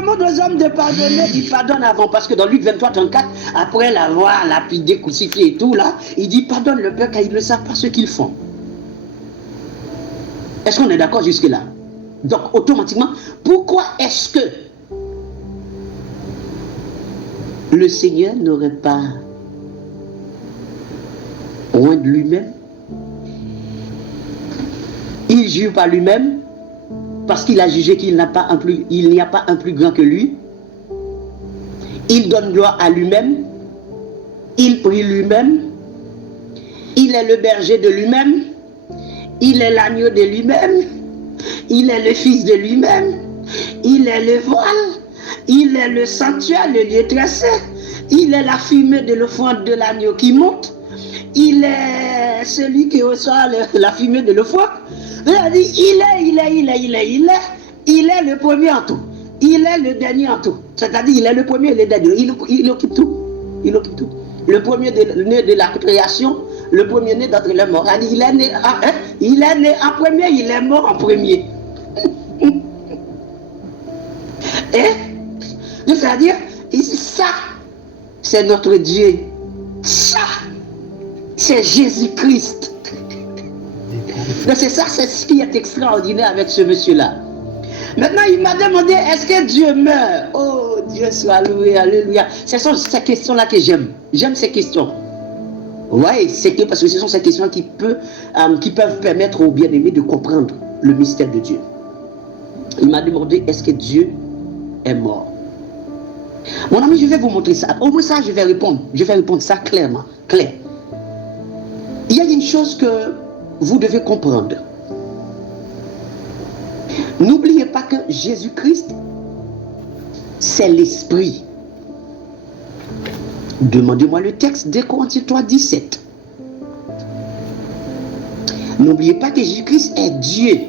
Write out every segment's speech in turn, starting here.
demande aux hommes de pardonner, il pardonne avant. Parce que dans Luc 23, 34, après l'avoir lapidé, crucifié et tout, là, il dit pardonne le Père car ils ne savent pas ce qu'ils font. Est-ce qu'on est d'accord jusque-là? Donc, automatiquement, pourquoi est-ce que le Seigneur n'aurait pas loin de lui-même? Il ne jure pas lui-même parce qu'il a jugé qu'il n'y a pas un plus grand que lui. Il donne gloire à lui-même. Il prie lui-même. Il est le berger de lui-même. Il est l'agneau de lui-même. Il est le fils de lui-même. Il est le voile. Il est le sanctuaire, le lieu très saint. Il est la fumée de l'offrande de l'agneau qui monte. Il est celui qui reçoit la fumée de l'offrande. Il a dit, il est le premier en tout. Il est le dernier en tout. C'est-à-dire, il est le premier et le dernier. Il occupe tout. Il occupe tout. Le premier né de la création, le premier né d'entre les morts. Il est né en premier, il est mort en premier. C'est-à-dire, ça, c'est notre Dieu. Ça, c'est Jésus-Christ. C'est ça, c'est ce qui est extraordinaire avec ce monsieur-là. Maintenant, il m'a demandé, est-ce que Dieu meurt? Oh, Dieu soit loué, alléluia. Ce sont ces questions-là que j'aime. J'aime ces questions. Oui, c'est que parce que ce sont ces questions qui peuvent permettre aux bien-aimés de comprendre le mystère de Dieu. Il m'a demandé, est-ce que Dieu est mort? Mon ami, je vais vous montrer ça. Au moins ça, je vais répondre. Je vais répondre ça clairement. Clair. Il y a une chose que vous devez comprendre. N'oubliez pas que Jésus-Christ, c'est l'Esprit. Demandez-moi le texte de Corinthiens 3, 17. N'oubliez pas que Jésus-Christ est Dieu.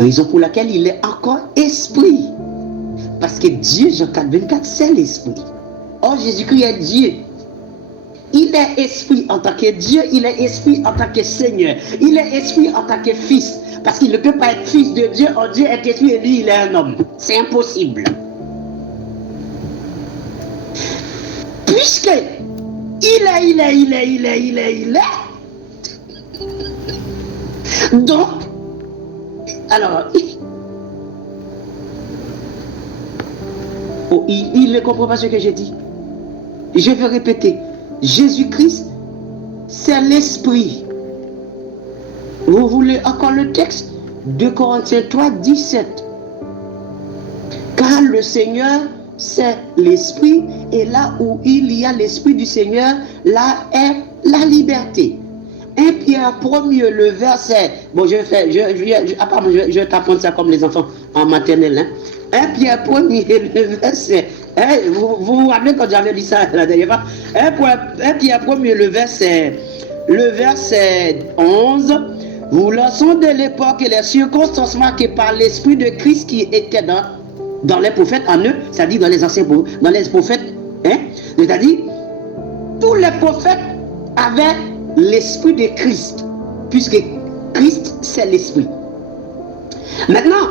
Raison pour laquelle il est encore Esprit. Parce que Dieu, Jean 4, 24, c'est l'Esprit. Or, Jésus-Christ est Dieu. Il est esprit en tant que Dieu, il est esprit en tant que Seigneur, il est esprit en tant que fils, parce qu'il ne peut pas être fils de Dieu, or Dieu est esprit et lui il est un homme. C'est impossible. Puisque il est. Donc, alors, il ne comprend pas ce que j'ai dit. Je vais répéter. Jésus-Christ, c'est l'Esprit. Vous voulez encore le texte? 2 Corinthiens 3, 17. Car le Seigneur, c'est l'Esprit, et là où il y a l'Esprit du Seigneur, là est la liberté. 1 Pierre 1er, le verset. Bon, je vais t'apprendre ça comme les enfants en maternelle. Hein? 1 Pierre 1er, le verset. Vous vous rappelez quand j'avais dit ça la dernière fois? 1 Pierre 1er, le verset 11. Vous lançons de l'époque et les circonstances marquées par l'Esprit de Christ qui était dans les prophètes en eux, c'est-à-dire dans les anciens dans les prophètes. Hein? C'est-à-dire, tous les prophètes avaient l'Esprit de Christ, puisque Christ, c'est l'Esprit. Maintenant,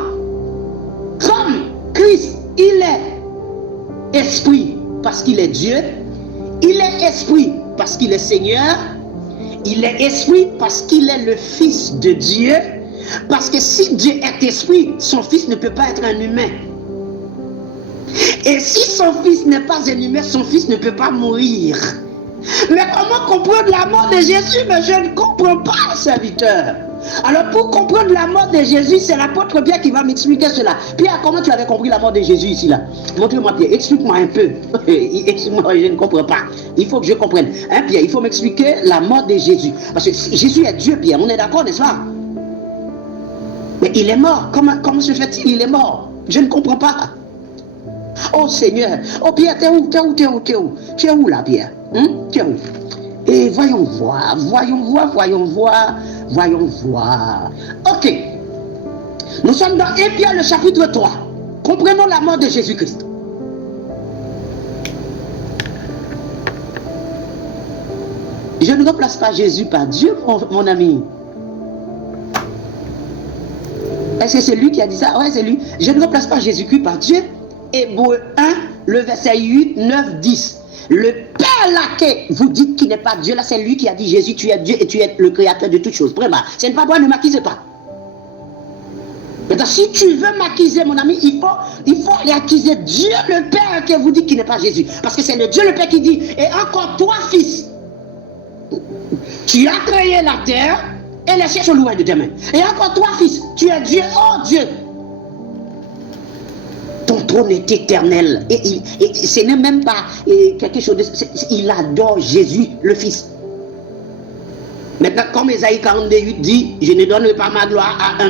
comme Christ, il est Esprit parce qu'il est Dieu, il est Esprit parce qu'il est Seigneur, il est Esprit parce qu'il est le Fils de Dieu, parce que si Dieu est Esprit, son Fils ne peut pas être un humain. Et si son Fils n'est pas un humain, son Fils ne peut pas mourir. Mais comment comprendre la mort de Jésus? Mais je ne comprends pas, serviteur. Alors pour comprendre la mort de Jésus, c'est l'apôtre Pierre qui va m'expliquer cela. Pierre, comment tu avais compris la mort de Jésus ici là? Montre-moi Pierre, explique-moi un peu. Explique-moi, je ne comprends pas. Il faut que je comprenne. Hein Pierre, il faut m'expliquer la mort de Jésus. Parce que Jésus est Dieu Pierre, on est d'accord, n'est-ce pas? Mais il est mort. Comment se fait-il? Il est mort. Je ne comprends pas. Oh Seigneur. Oh Pierre, t'es où? Tu es où là Pierre? Tu es où? Et voyons voir. Ok. Nous sommes dans 1 Pierre, le chapitre 3. Comprenons la mort de Jésus-Christ. Je ne remplace pas Jésus par Dieu, mon ami. Est-ce que c'est lui qui a dit ça? Ouais, c'est lui. Je ne remplace pas Jésus-Christ par Dieu. Hébreux 1, le verset 8, 9, 10. Le Père là que vous dites qu'il n'est pas Dieu, là c'est lui qui a dit Jésus, tu es Dieu et tu es le créateur de toutes choses. Vraiment, ce n'est pas moi, ne m'accusez pas. Maintenant, si tu veux m'accuser, mon ami, il faut aller accuser Dieu le Père que vous dites qu'il n'est pas Jésus. Parce que c'est le Dieu le Père qui dit, et encore toi, fils, tu as créé la terre et les cieux sont loin de tes mains. Et encore toi, fils, tu es Dieu, oh Dieu. Ton trône est éternel. Et ce n'est même pas quelque chose de... Il adore Jésus, le Fils. Maintenant, comme Ésaïe 42 dit, je ne donnerai pas ma gloire à un